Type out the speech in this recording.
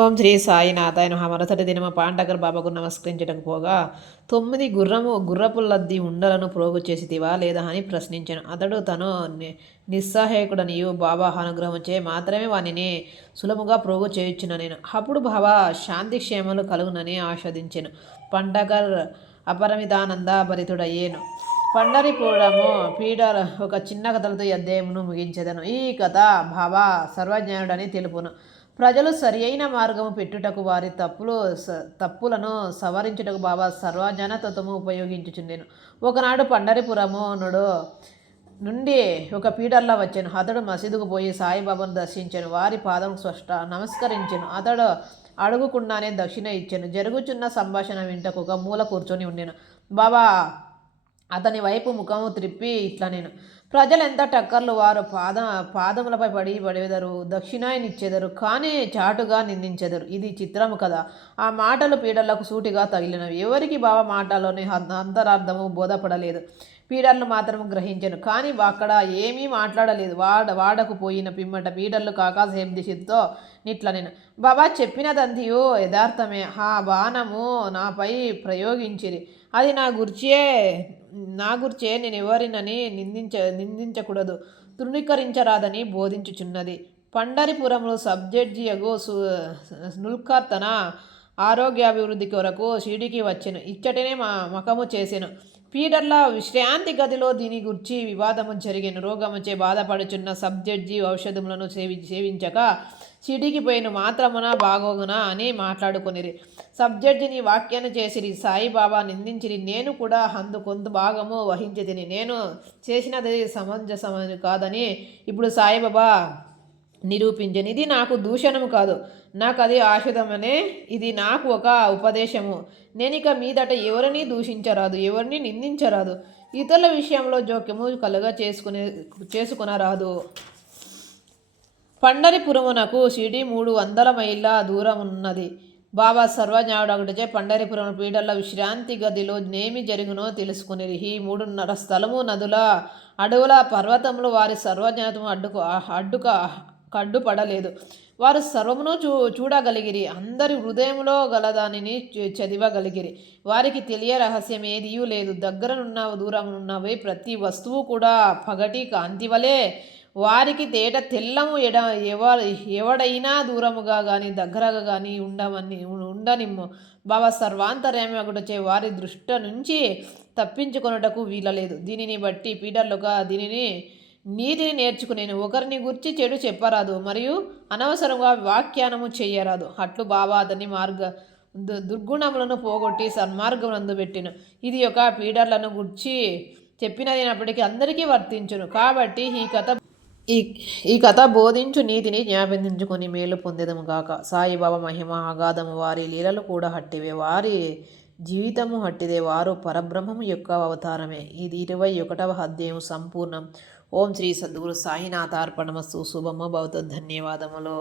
ఓం శ్రీ సాయినాథాయ నమః. మరుసటి దినము పాండగర్ బాబాకు నమస్కరించటకు పోగా 9 గుర్రపు లద్ది ఉండలను ప్రోగు చేసితివా లేదా అని ప్రశ్నించాను. అతడు తను నిస్సహాయకుడనియు బాబా అనుగ్రహంచే మాత్రమే వానిని సులభముగా ప్రోగు చేయుచున్న నేను. అప్పుడు బాబా శాంతి క్షేమలు కలుగునని ఆస్వాదించాను. పండగర్ అపరిమితానంద భరితుడయ్యేను. పండరిపురము పీడర్ ఒక చిన్న కథలతో ఈ అధ్యాయమును ముగించెదను. ఈ కథ బాబా సర్వజ్ఞానుడని తెలుపును. ప్రజలు సరి అయిన మార్గము పెట్టుటకు వారి తప్పులను సవరించుటకు బాబా సర్వజనతత్వము ఉపయోగించుచుండెను. ఒకనాడు పండరిపురము నుండి ఒక పీడర్లా వచ్చాను. అతడు మసీదుకు పోయి సాయిబాబాను దర్శించాను. వారి పాదం స్పష్ట నమస్కరించాను. అతడు అడుగుకుండానే దక్షిణ ఇచ్చాను. జరుగుచున్న సంభాషణ వింటకు ఒక మూల కూర్చొని ఉండేను. బాబా అతని వైపు ముఖము త్రిప్పి ఇట్లా నేను ప్రజలెంత టక్కర్లు వారు పాదములపై పడేదరు, దక్షిణాయనిచ్చేదరు, కానీ చాటుగా నిందించెదరు. ఇది చిత్రము కదా. ఆ మాటలు పీడర్లకు సూటిగా తగిలినవి. ఎవరికి బావ మాటలోని అంతరార్థము బోధపడలేదు. పీడర్లు మాత్రం గ్రహించను, కానీ అక్కడ ఏమీ మాట్లాడలేదు. వాడకు పోయిన పిమ్మట పీడర్లు కాకాసేపు దిశతో నిట్ల నేను బాబా చెప్పినదంతియో యథార్థమే. ఆ బాణము నాపై ప్రయోగించిరి. అది నా గుర్చే నేను ఎవరినని నిందించకూడదు, తృణీకరించరాదని బోధించుచున్నది. పండరిపురంలో సబ్జడ్జియగు నుల్కర్ తన ఆరోగ్యాభివృద్ధి కొరకు షిరిడీకి వచ్చెను. ఇచ్చటనే మకము చేసెను. పీడర్ల విశ్రాంతి గదిలో దీని గురించి వివాదము జరిగాను. రోగముచే బాధపడుచున్న సబ్జడ్జి ఔషధములను సేవించక షిరిడీకి పోయిన మాత్రమున బాగోగునా అని మాట్లాడుకొనిరి. సబ్జడ్జిని వాక్యాన్ని చేసిరి. సాయిబాబా నిందించిరి. నేను కూడా కొంత భాగము వహించి తిని నేను చేసినది సమంజసమని కాదని ఇప్పుడు సాయిబాబా నిరూపించను. ఇది నాకు దూషణము కాదు, నాకు అది ఆశుధమనే. ఇది నాకు ఒక ఉపదేశము. నేనిక మీదట ఎవరిని దూషించరాదు, ఎవరిని నిందించరాదు, ఇతరుల విషయంలో జోక్యము చేసుకునరాదు. పండరిపురమునకు షిరిడీ 300 మైళ్ళ దూరం ఉన్నది. బాబా సర్వజ్ఞానుడొకటిచే పండరిపురం పీడర్ల విశ్రాంతి గదిలో నేమి జరుగునో తెలుసుకునేది. ఈ 3.5 స్థలము నదుల, అడవుల, పర్వతములు వారి సర్వజ్ఞానము అడ్డుపడలేదు. వారు సర్వమును చూడగలిగిరి. అందరి హృదయంలో గలదానిని చదివగలిగిరి. వారికి తెలియ రహస్యం ఏదియూ లేదు. దగ్గరనున్న దూరమున్నవి ప్రతి వస్తువు కూడా పగటి కాంతి వలె వారికి తేట తెల్లము. ఎవడైనా దూరముగా కానీ దగ్గరగా కానీ ఉండనిమ్ము. బాబా సర్వాంతర్యామి ఒకటొచ్చే వారి దృష్టి నుంచి తప్పించుకొనుటకు వీలలేదు. దీనిని బట్టి పీడర్లుగా నీతిని నేర్చుకునేను. ఒకరిని గురించి చెడు చెప్పరాదు, మరియు అనవసరంగా వ్యాఖ్యానము చెయ్యరాదు. అట్లు బాబా అతని దుర్గుణములను పోగొట్టి సన్మార్గమునందు పెట్టిను. ఇది ఒక పీడర్లను గురించి చెప్పినదైనప్పటికీ అందరికీ వర్తించును. కాబట్టి ఈ కథ బోధించు నీతిని జ్ఞాపించుకొని మేలు పొందేదము గాక. సాయిబాబా మహిమ అగాధము. వారి లీలలు కూడా హట్టివే, వారి జీవితము హట్టిదే. వారు పరబ్రహ్మము యొక్క అవతారమే. ఇది 21వ అధ్యాయం సంపూర్ణం. ఓం శ్రీ సద్గురు సాయినాథార్పణమస్తు. శుభము భవతు. ధన్యవాదములు.